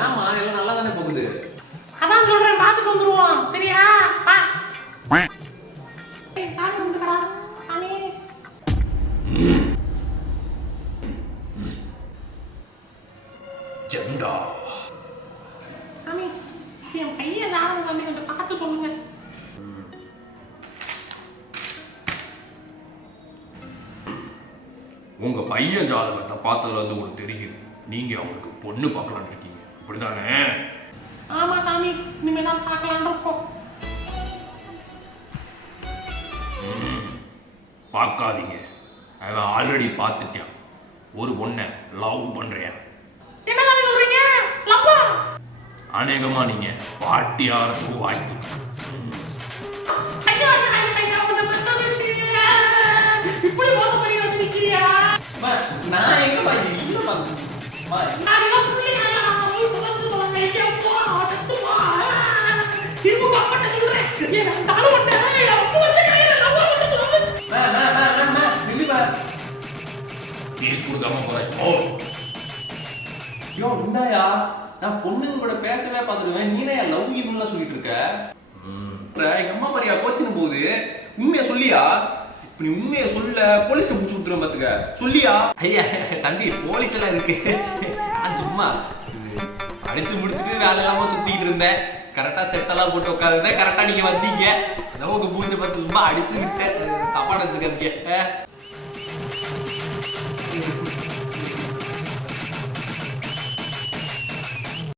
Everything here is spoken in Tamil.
ஏமா எல்லாம் நல்லா தானே போகுது. அதான் சொல்றேன், பார்த்துட்டு வந்துருவோம். சரியா? வா. சாமி கும்பிட்டுக்கடா. சாமி. ஜெண்டா. சாமி, என் பையன் தானங்க சாமி, கொஞ்சம் பார்த்து சொல்லுங்க. உங்க பையன் ஜாதகத்தை பார்த்ததுல இருந்து உங்களுக்கு தெரியும், நீங்க அவனுக்கு பொண்ணு பார்க்கலான்னு இருக்கீங்க, அப்படிதானே? ஆமா சாமி, இனிமே தான் பார்க்கலான்னு இருக்கோம். பார்க்காதீங்க, அவன் ஆல்ரெடி பார்த்துட்டான். ஒரு பொண்ணை லவ் பண்றேன். என்ன சாமி சொல்றீங்க? லவ்வா? அநேகமா நீங்க பாட்டியாருக்கு வாய்ப்பு. ஐயா, ஐயா, உன்னை பத்தவச்சியா? இப்படி மோசம் பண்ணி வச்சிருக்கியா? நான் எங்க பாய் இல்ல பாத்து. நான் எல்லாம் புள்ளையா, ஊர் வந்து சொல்லுங்க. ஐயா, போ, சத்துமா. திரும்ப அப்பட்ட சொல்றேன். ஏன் தாள வந்தே, அப்ப வந்து கையில லவ்வா வந்து சொல்லுங்க. நில்லு பா. கேஸ் கொடுக்காம போறேன். ஓ யோ இந்தாயா, நான் பொண்ணுங்க கூட பேசவே பார்த்துடுவேன், நீனே லவ் இதுன்னு சொல்லிட்டு இருக்க. எங்க அம்மா பாரியா கோச்சின்னு போகுது, உண்மையை சொல்லியா? இப்ப நீ உண்மையை சொல்ல போலீஸ்ல முடிச்சு விட்டுருவேன் பாத்துக்க. சொல்லியா? ஐயா தம்பி, போலீஸ் எல்லாம் இருக்கு. நான் சும்மா படிச்சு முடிச்சுட்டு வேலை இல்லாம சுத்திட்டு இருந்தேன். கரெக்டா செட்டெல்லாம் போட்டு உட்காந்துருந்தேன். கரெக்டா நீங்க வந்தீங்க. அதான் உங்க பூஜை பார்த்து சும்மா அடிச்சு விட்டேன். தப்பா நினைச்சுக்க.